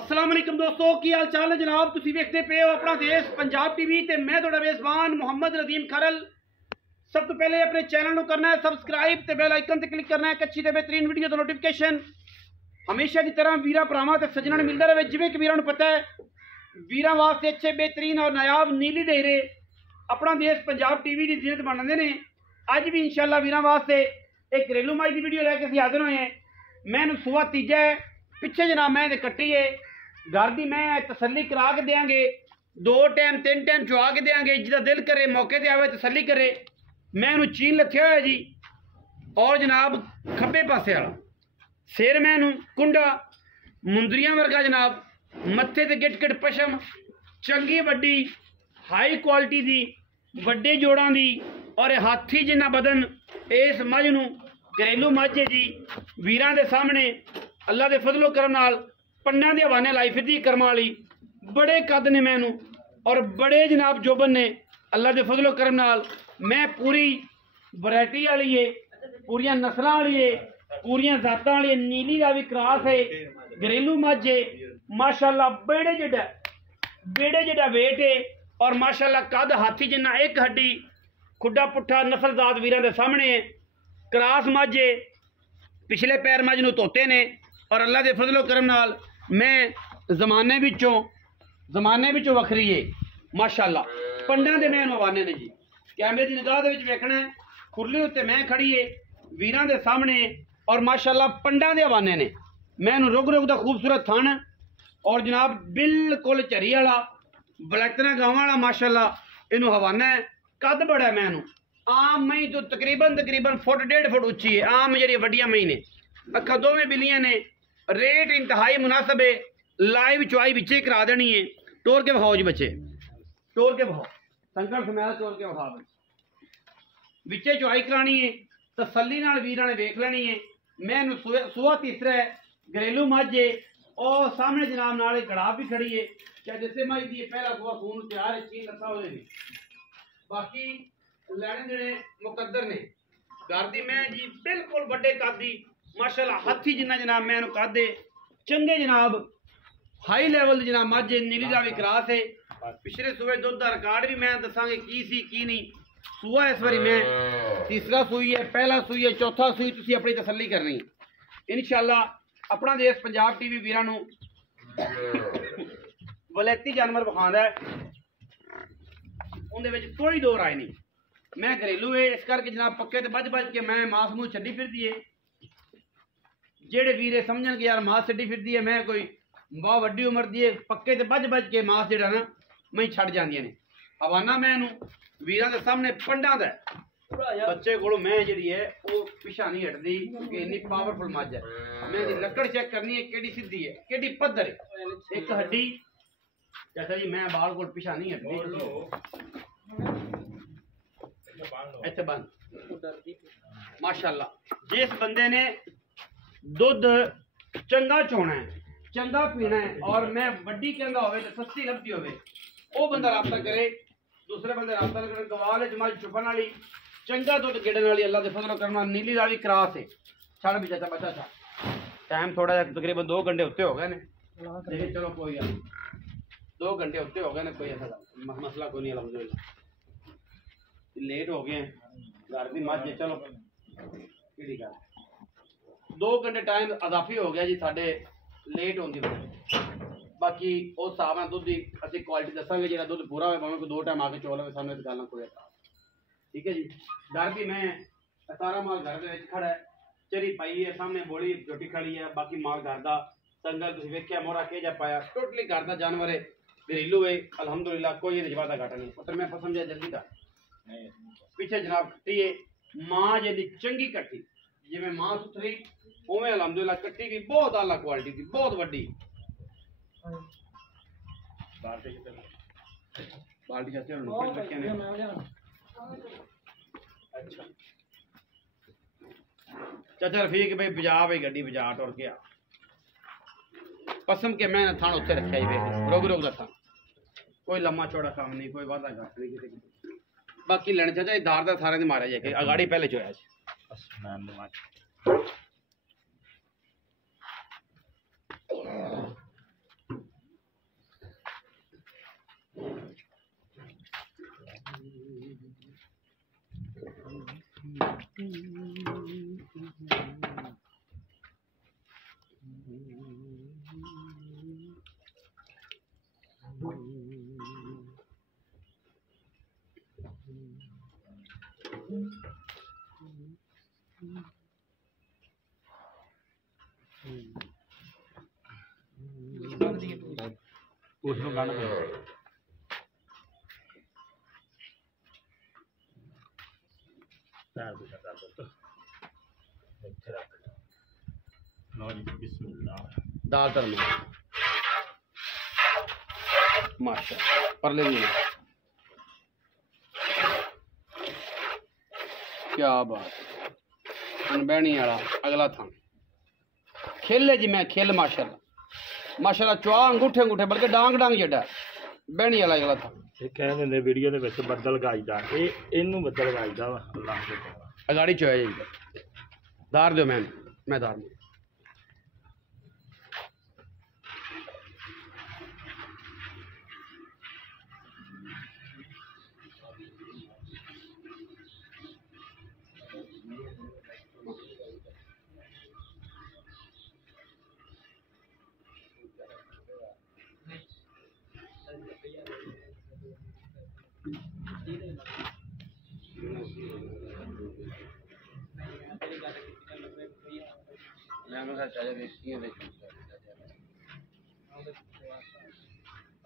अस्सलाम वालेकुम दोस्तों, की हाल चाल है जनाब। तुसी देखते पे हो अपना देश पंजाब टीवी ते मैं तुहाडा मेज़बान मोहम्मद नदीम खरल। सब तो पहले अपने चैनल को करना है सबसक्राइब ते बेल आइकन ते क्लिक करना है एक अच्छी ते बेहतरीन वीडियो दा नोटिफिकेशन हमेशा की तरह वीरा भरावां ते सज्जनां नूं मिलदा रहे। जिवें कि वीरां नूं पता है वीरां वास्ते अच्छे बेहतरीन और नायाब नीली देहरे अपना देश पंजाब टीवी की जीनत बनाते हैं। अज भी इंशाअल्लाह वीरां वास्ते एक घरेलू माई की वीडियो लैके असीं हाज़र होए हैं। मैं सुबह तीजा है पिछे जनाब मैं कट्टी है घर की मैं तसली करा के देंगे, 2 टाइम 3 टाइम चुआ के देंगे। जिदा दिल करे मौके पर आवे तसली करे। मैं चीन लथ्या होया जी और जनाब खब्बे पासे वाला सिर मैं कुंडा मुंदरियां वर्गा जनाब, मत्थे ते गिट गिट पशम चंगी वड्डी हाई क्वालिटी दी वड्डे जोड़ां दी और हाथी जिन्ना बदन इस मझ नूं घरेलू मझ है जी। वीरां दे सामने अल्लाह दे फजलो करम नाल पन्नियां दे हवाने लाई फिरदी करम वाली बड़े कद ने मैनू और बड़े जनाब जोबन ने अल्लाह दे फजलो करम नाल। मैं पूरी वैरायटी वाली है, पूरियां नस्लां वाली है, पूरियां जातां वाली नीली का भी क्रॉस है, घरेलू मझ है माशाअल्लाह। बेड़े जेड़ा वेट है और माशाअल्लाह कद हाथी जिन्ना, एक हड्डी खुड्डा पुट्ठा नस्लजात वीरां दे सामने है। क्रॉस मझ है, पिछले पैर मझ नूं धोते ने और अल्लाह दे फजलो करम नाल मैं जमाने विचों वखरी है माशाअल्लाह। पंडां दे मैं हवाने ने जी, कैमरे की निगाह दे विच वेखना है खुरली उत्ते मैं खड़ी है वीरां दे सामने और माशाअल्लाह पंडां दे हवाने ने। मैं रुग रुग दा खूबसूरत थन और जनाब बिल्कुल झरी वाला बलैतना गांव वाला माशाअल्लाह इनू हवाना है। कद बड़ा है मैनू आम मई तो तकरीबन फुट 1.5 फुट उच्ची है। आम जी वड्डियां मई ने, अखा दोवें बिलियां ने, रेट इंतहाई मुनासिब है। लाइव चुआई बिचे करा देनी है। टोर के बखाओ जी बच्चे, टोर के बखाओ संकट समैल टोर के बखा बिचे चुआई करानी है। तसल्ली नाल वीरां ने वेख लेनी है। मैं सुहा तीसरा है घरेलू मझ है और सामने जनाब नाल एक गड़ाब भी खड़ी है। क्या जैसे मझ दी पहला सुहा खून तैयार है, चीन लसा हुए भी बाकी लैने देने मुकद्दर ने। घर दी मैं जी बिल्कुल बड़े कद दी माशाअल्लाह हाथी जिन्ना जनाब मैं कद है। चंगे जनाब हाई लेवल जनाब मझ नीली का भी क्रॉस है। पिछले सूबे दुध का रिकॉर्ड भी मैं दसांगे की सी की नहीं। सूआ इस बारी मैं तीसरा सूई है, पहला सूई है, चौथा सूई तुसी अपनी तसल्ली करनी है इंशाअल्लाह। अपना देश पंजाब टीवी वीरां नूं वलैती जानवर विखांदा है, उहदे विच कोई दो राय नहीं। मैं घरेलू है इस करके जनाब पक्के ते बज के मैं मास मूस छड्डी फिरदी है। जेड़े वीरे समझन कि यार मास छड्डी फिरदी है, मैं कोई बहुत वड्डी उम्र दी है, पक्के ते बज के मास जेड़ा ना मैं छड़ जांदियां ने। हवाना मैनू वीरां दे सामने पंडां दा बच्चे को मैं जी है वो पिछा नहीं हटती कि इन्नी पावरफुल मझ है। मैं लकड़ चेक करनी है केडी सीधी है केडी पद्धर है, एक हड्डी जैसा जी मैं बाल को पिछा नहीं हटती इत्थे बंद माशाअल्लाह। जिस बंदे ने दुध चंगा चोना है, चंगा पीना है और मैं वड्डी कहंदा होवे ते सस्ती लभदी होवे वो बंदा रब्ता करे। दूसरे बंदे रब्ता करे गवाल जमाल चुपन वाली चंगा दुध गिड़न वाली अल्लाह दे फजल करना नीली वाली क्रॉस है। छड़ भी चाचा बचा था टाइम थोड़ा जा तकरीबन 2 घंटे उत्ते हो गए ने। चलो कोई गल 2 घंटे उत्ते हो गए ने, कोई ऐसा मसला कोई नहीं। अल्हम्दुलिल्लाह लेट हो गए घर की मझ चलो केड़ी गल 2 घंटे टाइम अजाफी हो गया जी साडे लेट होने की वजह। बाकी उस हिसाब नाल दुध की असीं क्वालिटी दसांगे जो दुध पूरा हो भावें कोई 2 टाइम आके चोल लवे सामने गल कोई ठीक है जी। घर की मैं सारा माल घर के खड़ा है, चरी पाई है सामने बोली झोटी खड़ी है। बाकी माल घर का संगल तुसीं वेख्या मोहरा के जा पाया टोटली घर का जानवर है, घरेलू है अल्हम्दुलिल्लाह। कोई रिजवादा घाटा नहीं। पुत्र मैं पसंद है जल्दी का पिछे जनाब कट्टी है मां जी चंगी कट्टी जिवें मां सुथरी उवें अल्हम्दुलिल्लाह कट्टी भी बहुत आला क्वालिटी की बहुत वड्डी। बाल्टी अच्छा चाचा रफीक भाई बजा भाई गड्डी बजा टुर के आ कसम के मैं थान उत्थे रखा ही रोग रोग दसा कोई लम्मा चौड़ा काम नहीं, कोई वादा घट नहीं किसी। बाकी लेने चाचा धार का सारे मारा जाए अगाड़ी पहले चोया ਉਸ ਨੂੰ ਗੰਢ ਦੇ ਇੱਥੇ ਰੱਖ ਲਓ ਜੀ ਬਿਸਮਿਲ੍ਲਾਹ दाल तरना माशा परले भी क्या बात अनबैनी वाला अगला था खेले जी मैं खेल माशाल्लाह माशाल्लाह चुआ अंगूठे अंगूठे बल्कि डांग डांग जड़ा बैनी वाला अगला था ਇਹ ਕਹਿੰਦੇ ਨੇ ਵੀਡੀਓ ਦੇ ਵਿੱਚ ਬੱਦਲ ਗਾਈਦਾ ਇਹਨੂੰ ਬੱਦਲ ਗਾਈਦਾ ਵਾ ਅੱਲਾਹ ਦੇ अगाड़ी चुआ जी दार दो मैं दार में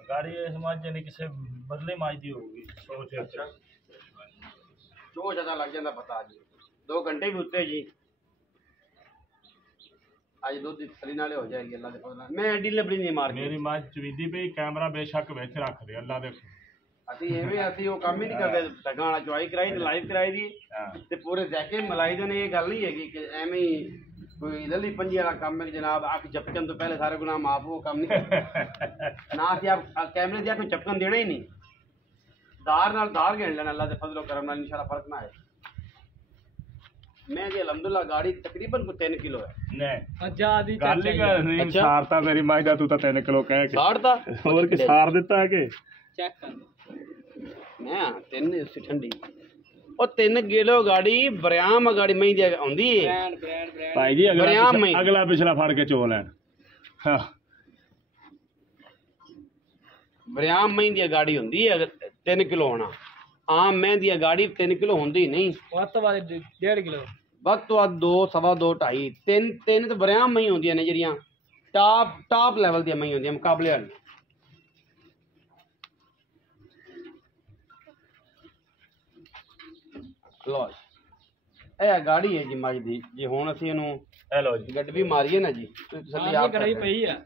ਗਾੜੀ ਇਸ ਮਾਝ ਨੇ ਕਿਸੇ ਬਦਲੇ ਮਾਝਦੀ ਹੋਊਗੀ ਸੋਚ ਅੱਛਾ जो ज्यादा लग जाता पता जी 2 घंटे भी उत्ते जी आज दूध की थली नाले हो जाएगी अल्लाह दे फजल मैं एडी लबड़ी नहीं मार ਮੇਰੀ ਮਾਝ ਚਵੀਦੀ ਪਈ ਕੈਮਰਾ ਬੇਸ਼ੱਕ ਵਿੱਚ ਰੱਖ ਦੇ ਅੱਲਾਹ ਦੇ ਅਸੀਂ ਐਵੇਂ ਅਸੀਂ ਉਹ ਕੰਮ ਹੀ ਨਹੀਂ ਕਰਦੇ ਟਗਾ ਵਾਲਾ ਚੁਆਈ ਕਰਾਈ ਤੇ ਲਾਈਵ ਕਰਾਈ ਦੀ ਤੇ ਪੂਰੇ ਜ਼ੈਕੇ ਮਲਾਈ ਦੇ ਨੇ ਇਹ ਗੱਲ ਨਹੀਂ ਹੈਗੀ ਕਿ ਐਵੇਂ ਹੀ ਕੋਈ ਦਲੀ ਪੰਜੀ ਵਾਲਾ ਕੰਮ ਹੈ ਕਿ ਜਨਾਬ ਅੱਖ ਝਪਕਣ ਤੋਂ ਪਹਿਲੇ ਸਾਰੇ ਗੁਨਾਹ ਮਾਫ ਉਹ ਕੰਮ ਨਹੀਂ ਨਾ ਅਸੀਂ ਆਪ ਕੈਮਰੇ ਦੀ ਅੱਖ ਨੂੰ ਝਪਕਣ ਦੇਣਾ ਹੀ ਨਹੀਂ दार नाल दार घेन लेना अल्लाह दे फजल करम नाल इंशाल्लाह फर्क ना आए मैं जी अल्हम्दुलिल्लाह गाड़ी तकरीबन को 3 किलो है ਨੇ आजादी ਗੱਲ ਹੀ ਕਰ ਨਹੀਂ ਸਾਰਤਾ ਮੇਰੀ ਮਾਝ ਦਾ ਤੂੰ ਤਾਂ 3 ਕਿਲੋ ਕਹਿ ਕੇ साड़ता ਹੋਰ ਕਿ ਸਾਰ ਦਿੱਤਾ ਹੈ ਕਿ चेक कर मैं 3 उससे ठंडी ਉਹ 3 किलो गाड़ी बरियाम गाड़ी मई दी आंदी है ब्रांड ब्रांड ब्रांड ਭਾਈ ਜੀ ਬਰਿਆਮ ਮਈ। ਅਗਲਾ ਪਿਛਲਾ ਫੜ ਕੇ ਚੋ ਲੈਣ ਹਾਂ बरियाम मई दी गाड़ी होंदी है 3 किलो होना आम मैं दी गाड़ी 3 किलो होंदी नहीं बहुत वाले 1.5 किलो वक्त तो 2 सवा 2 2.5 3 तो बरियाम मई होंदियां ने ਜਿਹੜੀਆਂ टॉप लेवल ਦੀਆਂ मई होंदियां मुकाबले वाली लो ਇਹ ਗਾੜੀ ਹੈ ਜੀ ਮੱਝ ਦੀ ਜੇ ਹੁਣ ਅਸੀਂ ਇਹਨੂੰ ਇਹ ਲਓ ਜੀ ਗੱਡਵੀ ਮਾਰੀਏ ਨਾ ਜੀ ਤੁਸੀਂ ਤਸੱਲੀ ਆਪ कढ़ाई ਕਰ पई है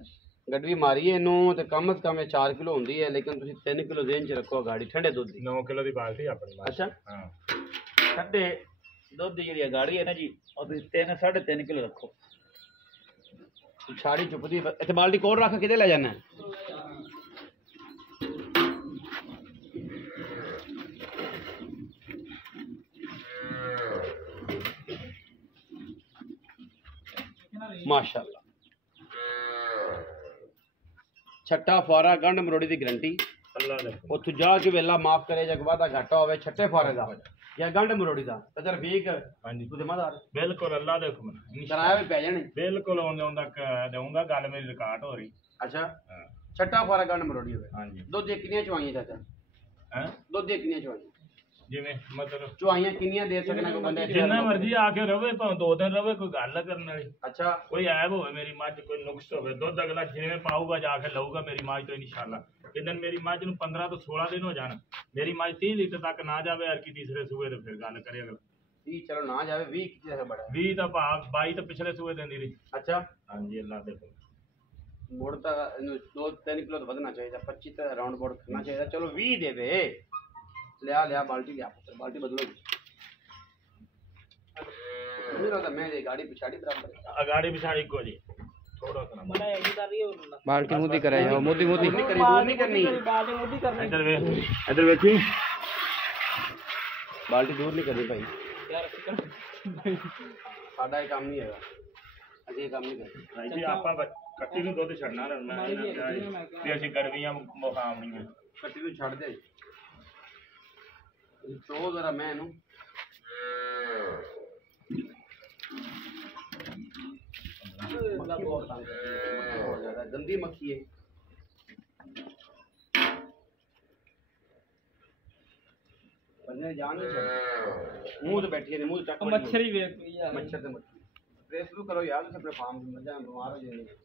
ਗੱਡਵੀ ਮਾਰੀਏ ਇਹਨੂੰ ਤੇ ਕਮ ਸੇ ਕਮ 4 ਕਿਲੋ ਹੁੰਦੀ ਹੈ ਲੇਕਿਨ ਤੁਸੀਂ 3 ਕਿਲੋ ਦੇਣ ਚ ਰੱਖੋ ਗਾੜੀ ਠੰਡੇ ਦੁੱਧ ਦੀ 9 ਕਿਲੋ ਦੀ ਬਾਲਟੀ ਆਪਣੀ ਮਾਝ ਅੱਛਾ ਹਾਂ ਠੰਡੇ ਦੁੱਧ ਦੀ ਜਿਹੜੀ ਗਾੜੀ ਹੈ ਨਾ ਜੀ ਉਹ ਤੁਸੀਂ 3.5 ਕਿਲੋ ਰੱਖੋ ਛਾੜੀ ਚੁੱਪਦੀ ਇੱਥੇ ਬਾਲਟੀ ਕੋਲ ਰੱਖ ਕਿਤੇ ਲੈ ਜਾਣਾ माशाल्लाह छट्टा फुआरा गंढ मरोड़ी की गारंटी ਅੱਲਾਹ ਦੇ ਉੱਥੋਂ ਜਾ ਕੇ ਵੇਲਾ ਮਾਫ ਕਰੇ ਜਾਂ ਵਾਦਾ ਘਾਟਾ ਹੋਵੇ ਛੱਟੇ ਫੁਆਰੇ ਦਾ ਜਾਂ ਗੰਢ ਮਰੋੜੀ ਦਾ ਤੇ ਰਫੀਕ ਹਾਂਜੀ ਤੂੰ ਜ਼ਿੰਮੇਦਾਰ ਬਿਲਕੁਲ ਅੱਲਾਹ ਦੇ ਹੁਕਮ ਕਿਰਾਇਆ ਵੀ ਪੈ ਜਾਣੇ ਬਿਲਕੁਲ ਆਉਂਦਾ ਦਊਂਗਾ ਗੱਲ ਮੇਰੀ ਰਿਕਾਰਡ ਹੋ ਰਹੀ ਅੱਛਾ ਹਾਂ ਛੱਟਾ ਫੁਆਰਾ ਗੰਢ ਮਰੋੜੀ ਹੋਵੇ ਹਾਂਜੀ ਦੁੱਧ ਦੀਆਂ ਕਿੰਨੀਆਂ ਚਵਾਈਆਂ ਚਾਚਾ ਹੈ ਦੁੱਧ ਦੀਆਂ ਕਿੰਨੀਆਂ ਚਵਾਈਆਂ ਜਿਵੇਂ ਮਤਲਬ ਚਵਾਈਆਂ ਕਿੰਨੀਆਂ ਦੇ ਸਕਣਾ ਕੋਈ ਬੰਦੇ ਜਿੰਨਾ ਮਰਜ਼ੀ ਆ ਕੇ ਰਵੇ ਭਾਵੇਂ 2 ਦਿਨ ਰਵੇ ਕੋਈ ਗੱਲ ਕਰਨ ਵਾਲੀ ਅੱਛਾ ਕੋਈ ਐਬ ਹੋਵੇ ਮੇਰੀ ਮੱਝ ਕੋਈ ਨੁਕਸ ਹੋਵੇ ਦੁੱਧ ਅਗਲਾ ਜਿਵੇਂ ਪਾਊਗਾ ਜਾ ਕੇ ਲਊਗਾ ਮੇਰੀ ਮੱਝ ਤੋਂ ਇਨਸ਼ਾਅੱਲਾ ਜਿੱਦਣ ਮੇਰੀ ਮੱਝ ਨੂੰ 15 ਤੋਂ 16 ਦਿਨ ਹੋ ਜਾਣ ਮੇਰੀ ਮੱਝ 30 ਲੀਟਰ ਤੱਕ ਨਾ ਜਾਵੇ ਯਾਰ ਕੀ ਤੀਸਰੇ ਸੂਏ ਤੇ ਫਿਰ ਗੱਲ ਕਰੇ ਅਗਲਾ 30 ਚਲੋ ਨਾ ਜਾਵੇ 20 ਕਿਤੇ ਹੈ ਬੜਾ 20 ਤਾਂ ਭਾਵ 22 ਤਾਂ ਪਿਛਲੇ ਸੂਏ ਦਿੰਦੀ ਰਹੀ ਅੱਛਾ ਹਾਂਜੀ ਅੱਲਾਹ ਦੇ ਹੁਕਮ ਮੁੜ ਤਾਂ ਇਹਨੂੰ 2-3 ਕਿਲੋ ਤੋਂ ਵਧਣਾ ਚਾਹੀਦਾ 25 ਤੇ ਰਾਉਂਡ ਬੋਰਡ ਕਰਨਾ ਚਾਹੀਦਾ ਚਲੋ 20 ਦੇਵੇ ਲਿਆ ਬਾਲਟੀ ਲਿਆ ਪੁੱਤਰ ਬਾਲਟੀ ਬਦਲੋ ਮੇਰਾ ਤਾਂ ਮੈਂ ਇਹ ਗਾੜੀ ਪਿਛਾੜੀ ਬਰਾਬਰ ਅਗਾੜੀ ਪਿਛਾੜੀ ਇੱਕੋ ਜੀ ਥੋੜਾ ਕਰਨਾ मना ऐसी कर रही है बाल्टी मोदी करे हो मोदी मोदी नहीं करी दूर नहीं करनी बाल्टी मोदी करनी ਇੱਧਰ ਵੇਖੀ बाल्टी दूर नहीं करनी भाई यार साडा ये काम नहीं है ਅਸੀਂ ਇਹ ਕੰਮ ਨਹੀਂ ਕਰਦੇ ਭਾਈ ਜੀ ਆਪਾਂ ਕੱਟੀ ਨੂੰ ਦੁੱਧ ਛੱਡਣਾ ਰਹਿਣਾ ਤੇ ਅਸੀਂ ਗਰਮੀਆਂ ਮੁਕਾਮਣੀਆਂ ਕੱਟੀ ਨੂੰ ਛੱਡ ਦੇ ਚੋ ਜ਼ਰਾ ਮੈਂ ਇਹਨੂੰ ਬਹੁਤ ਜ਼ਿਆਦਾ ਗੰਦੀ ਮੱਖੀ ਹੈ ਬੰਨੇ ਜਾਨ ਨਹੀਂ ਛੱਡ ਮੂੰਹ ਤੇ ਬੈਠੀ ਨੇ ਮੂੰਹ ਚੱਕ मच्छर ही वेख यार मच्छर से मच्छी प्रेस भी करो यार अपने फार्म में मजा बीमार हो जाएंगे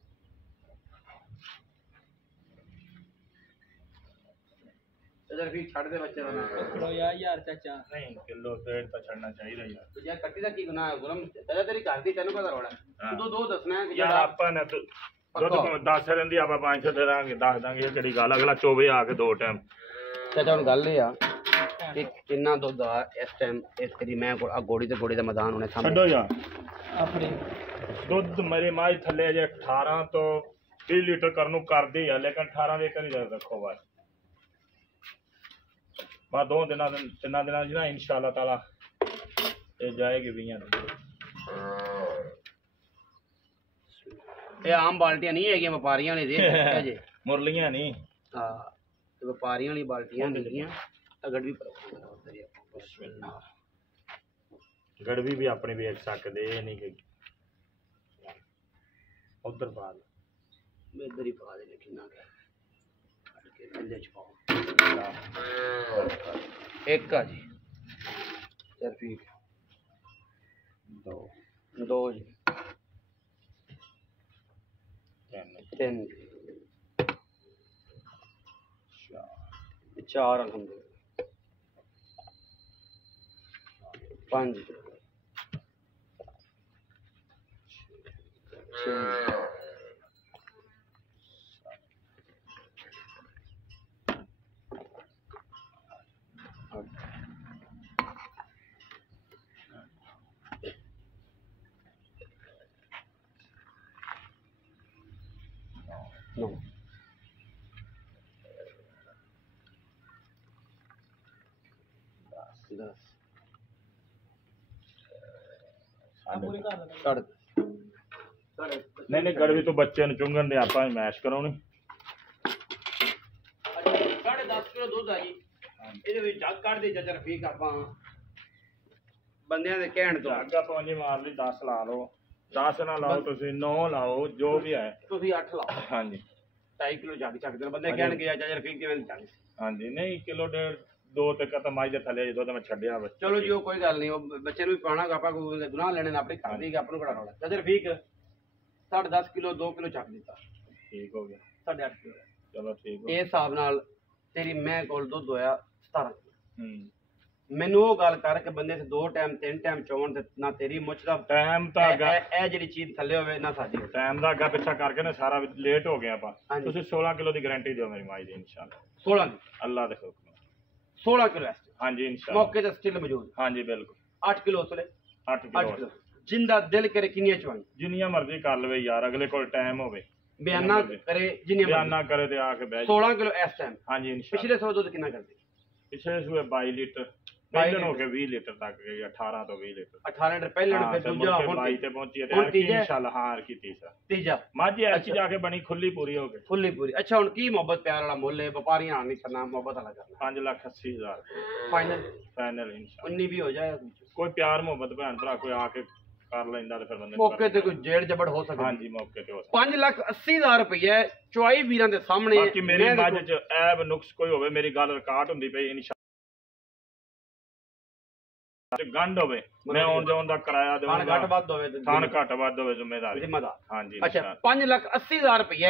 चल फिर छड़ दे बच्चे का ना करो यार चाचा नहीं किलो डेढ़ तो छड़ना चाहिए यार तो यार कट्टी दा की गुनाह है गुलाम तेरा तेरी घर दी तेन पता रोड़ा हाँ। तू दो दसना है कि यार जेड़ा ਆਪਾਂ ਨੇ ਦੁੱਧ 10 ਰਹਿੰਦੀ ਆਪਾਂ 500 ਦੇ ਦਾਂਗੇ ਦੱਸ ਦਾਂਗੇ ਇਹ ਕਿਹੜੀ ਗੱਲ ਅਗਲਾ ਚੋਵੇ ਆ ਕੇ 2 ਟਾਈਮ ਚਾਚਾ ਹੁਣ ਗੱਲ ਇਹ ਆ ਕਿ ਕਿੰਨਾ ਦੁੱਧ ਆ ਇਸ ਟਾਈਮ ਇਸ ਤੇਰੀ ਮੈਂ ਕੋਲ ਆ ਗੋੜੀ ਦਾ ਮੈਦਾਨ ਉਹਨੇ ਸਾਹਮਣੇ ਛੱਡੋ ਯਾਰ अपने ਦੁੱਧ ਮੇਰੇ ਮਾਝ ਥੱਲੇ ਜੇ 18 ਤੋਂ 20 ਲੀਟਰ ਕਰਨ ਨੂੰ ਕਰਦੇ ਆ ਲੇਕਿਨ 18 ਦੇ ਕਰ ਹੀ ਰੱਖੋ ਬਸ ਬਾ 2 ਦਿਨਾਂ 3 ਦਿਨਾਂ ਜੀ ਨਾ ਇਨਸ਼ਾਅੱਲਾ ਤਾਲਾ ਇਹ ਜਾਏਗੀ 20 ਦਿਨ ਇਹ ਆਮ ਬਾਲਟੀਆਂ ਨਹੀਂ ਹੈਗੀਆਂ ਵਪਾਰੀਆਂ ਵਾਲੀ ਦੇ ਜੇ ਮੁਰਲੀਆਂ ਨਹੀਂ ਹਾਂ ਇਹ ਵਪਾਰੀਆਂ ਵਾਲੀ ਬਾਲਟੀਆਂ ਹੈਗੀਆਂ ਅਗੜ ਵੀ ਗੜਵੀ ਵੀ ਆਪਣੀ ਵੇਚ ਸਕਦੇ ਇਹ ਨਹੀਂ ਕਿ ਉਧਰ ਬਾਅਦ ਮੈਂ ਇਧਰ ਹੀ ਪਾ ਦੇ ਕਿੰਨਾ ਗਿਆ ਕੱਢ ਕੇ ਥੱਲੇ ਚ ਪਾਓ ਇੱਕ ਆ ਜੀ ਚਲ ਠੀਕ ਦੋ ਜੀ 3 4 अलहमदुलिल्लाह 5 6 9 10 पूरी कर देना साढ़े ਨਹੀਂ ਨਹੀਂ ਗੜਵੀ ਤੋਂ ਬੱਚੇ ਨੂੰ ਚੁੰਗਣ ਦੇ ਆਪਾਂ ਮੈਸ਼ ਕਰਾਉਣੀ साढ़े 10 किलो दूध आ जी ਇਹਦੇ ਵਿੱਚ ਜੱਗ ਕੱਢ ਦੇ ਜੱਜ ਰਫੀਕ ਆਪਾਂ ਬੰਦਿਆਂ ਦੇ ਕਹਿਣ ਤੋਂ ਅੱਗਾ ਪੌਂਜੀ ਮਾਰ ਲਈ 10 ਲਾ ਲਓ 10 ਨਾ ਲਾਓ ਤੁਸੀਂ 9 ਲਾਓ ਜੋ ਵੀ ਹੈ ਤੁਸੀਂ 8 ਲਾਓ ਹਾਂਜੀ 2.5 ਕਿਲੋ ਜੱਗ ਚੱਕਦੇ ਨੇ ਬੰਦੇ ਕਹਿਣਗੇ ਜੱਜ ਰਫੀਕ ਕਿਵੇਂ ਚੱਲ ਹਾਂਜੀ ਨਹੀਂ ਕਿਲੋ ਡੇਢ 2 ਤੇ ਕਤ ਮਾਈ ਦੇ ਥੱਲੇ ਜਦੋਂ ਤੇ ਮੈਂ ਛੱਡਿਆ ਬੱਚੇ ਚਲੋ ਜੀ ਉਹ ਕੋਈ ਗੱਲ ਨਹੀਂ ਉਹ ਬੱਚੇ ਨੂੰ ਵੀ ਪਾਣਾ ਆਪਾਂ ਕੋਈ ਗੁਨਾਹ ਲੈਣੇ ਨੇ ਆਪਣੀ ਖਾਦੀ ਕਿ ਆਪਾਂ ਨੂੰ ਕਿਹੜਾ ਰੌਲਾ ਜੱਜ ਰਫੀਕ 10.5 ਕਿਲੋ 2 ਕਿਲੋ ਚੱਕ ਦਿੱਤਾ ਠੀਕ ਹੋ ਗਿਆ 8.5 ਕਿਲੋ ਚਲੋ ਠੀਕ ਹੋ ਇਹ ਹਿਸਾਬ ਨਾਲ ਤੇਰੀ ਮੈਂ ਕੋਲ ਦੁੱਧ ਹੋਇਆ 17 ਹੂੰ ਮੈਨੂੰ ਉਹ ਗੱਲ ਕਰ ਕਿ ਬੰਦੇ ਤੇ 2 ਟਾਈਮ 3 ਟਾਈਮ ਚੋਣ ਤੇ ਨਾ ਤੇਰੀ ਮੁੱਛ ਦਾ ਟਾਈਮ ਤਾਂ ਅੱਗਾ ਇਹ ਜਿਹੜੀ ਚੀਜ਼ ਥੱਲੇ ਹੋਵੇ ਨਾ ਸਾਡੀ ਹੋਵੇ। ਟਾਈਮ ਦਾ ਅੱਗਾ ਪਿੱਛਾ ਕਰਕੇ ਨਾ ਸਾਰਾ ਲੇਟ ਹੋ ਗਿਆ ਆਪਾਂ ਹਾਂਜੀ। ਤੁਸੀਂ 16 ਕਿਲੋ ਦੀ ਗਾਰੰਟੀ ਦਿਓ ਮੇਰੀ ਮਾਈ ਦੀ ਇਨਸ਼ਾਅੱਲਾ 16 ਅੱਲਾ ਦੇ ਹੁਕਮ 16 ਕਿਲੋ ਇਸ time। ਹਾਂਜੀ ਇਨਸ਼ਾਅੱਲਾ ਮੌਕੇ ਤੇ ਸਟਿਲ ਮੌਜੂਦ ਹਾਂਜੀ ਬਿਲਕੁਲ 8 ਕਿਲੋ ਉਸਲੇ 8 8 ਕਿਲੋ ਕਿਲੋ ਜਿੰਦਾ ਦਿਲ ਕਰੇ ਕਿੰਨੀਆਂ ਚਵਾਈ ਜਿੰਨੀਆਂ ਮਰਜ਼ੀ ਕਰ ਲਵੇ ਯਾਰ ਅਗਲੇ ਕੋਲ ਟਾਈਮ ਹੋਵੇ ਬਿਆਨਾ ਕਰੇ ਜਿੰਨੀਆਂ ਮਰਜ਼ੀ। ਬਿਆਨਾ ਕਰੇ ਤੇ ਆ ਕੇ ਬਹਿ 16 ਕਿਲੋ ਇਸ ਟਾਈਮ ਹਾਂਜੀ ਇਨਸ਼ਾਅੱਲਾ ਪਿਛਲੇ ਸਾਲ ਦੁੱਧ ਕਿੰਨਾ ਕਰਦੇ ਪਿਛਲੇ ਸੂਏ 22 ਲੀਟਰ 22 ਪਹਿਲਾਂ ਹੋ ਕੇ 20 ਲੀਟਰ ਤੱਕ ਗਈ 18 ਤੋਂ 20 ਲੀਟਰ 18 ਲੀਟਰ ਪਹਿਲੇ ਹਾਂ, ਫਿਰ ਤੇ ਦੂਜਾ ਮੁੜ ਕੇ ਹੁਣ 22 ਤੇ ਪਹੁੰਚੀ ਹੈ ਤੇ ਹੁਣ ਐਤਕੀ ਤੀਜਾ? ਇਨਸ਼ਾਅੱਲਾ ਹਾਂ ਕੀ ਤੀਸਰਾ ਤੀਜਾ ਮਾਝੀ ਐਸੀ ਜਾ ਕੇ ਬਣੀ ਖੁੱਲੀ ਪੂਰੀ ਹੋ ਗਈ ਫੁੱਲੀ ਪੂਰੀ ਅੱਛਾ ਹੁਣ ਕੀ ਮੁਹੱਬਤ ਪਿਆਰ ਵਾਲਾ ਮੁੱਲ ਹੈ ਵਪਾਰੀਆਂ ਨਾਲ ਨਹੀਂ ਕਰਨਾ ਮੁਹੱਬਤ ਵਾਲਾ ਕਰਨਾ 5,80,000 ਫਾਈਨਲ ਫਾਈਨਲ ਇਨਸ਼ਾਅੱਲਾ 19 ਵੀ ਹੋ ਜਾਏ ਕੋਈ ਪਿਆਰ ਮੁਹੱਬਤ ਭੈਣ ਭਰਾ ਕੋਈ ਆ ਕੇ ਕਰ ਲੈਂਦਾ ਤੇ ਫਿਰ ਬੰਦੇ ਨੂੰ ਮੌਕੇ ਤੇ ਕਰ ਕੋਈ ਜੇੜ ਜਬੜ ਹੋ ਸਕਦਾ ਹਾਂਜੀ ਮੌਕੇ ਤੇ ਹੋ ਸਕਦਾ 5,80,000 ਰੁਪਏ ਚੁਆਈ ਵੀਰਾਂ ਦੇ ਸਾਹਮਣੇ ਬਾਕੀ ਮੇਰੀ ਮੈਂ ਮੱਝ ਦੇਖੋ- ਚ ਐਬ ਨੁਕਸ ਕੋਈ ਹੋਵੇ ਮੇਰੀ ਗੱਲ ਰਿਕਾਰਡ ਹੁੰਦੀ ਪਈ ਇਨਸ਼ਾਅੱਲਾ ਤੇ ਗੰਢ ਹੋਵੇ ਮੈਂ ਆਉਣ ਜਾਣ ਦਾ ਕਿਰਾਇਆ ਖਾਣ ਘੱਟ ਦੇਵਾਂਗਾ ਵੱਧ ਹੋਵੇ ਤੇ ਥਾਨ ਘੱਟ ਵੱਧ ਹੋਵੇ ਜ਼ਿੰਮੇਦਾਰੀ ਜ਼ਿੰਮੇਦਾਰ ਹਾਂਜੀ ਅੱਛਾ ਇਨਸ਼ਾਅੱਲਾ 5,80,000 ਰੁਪਏ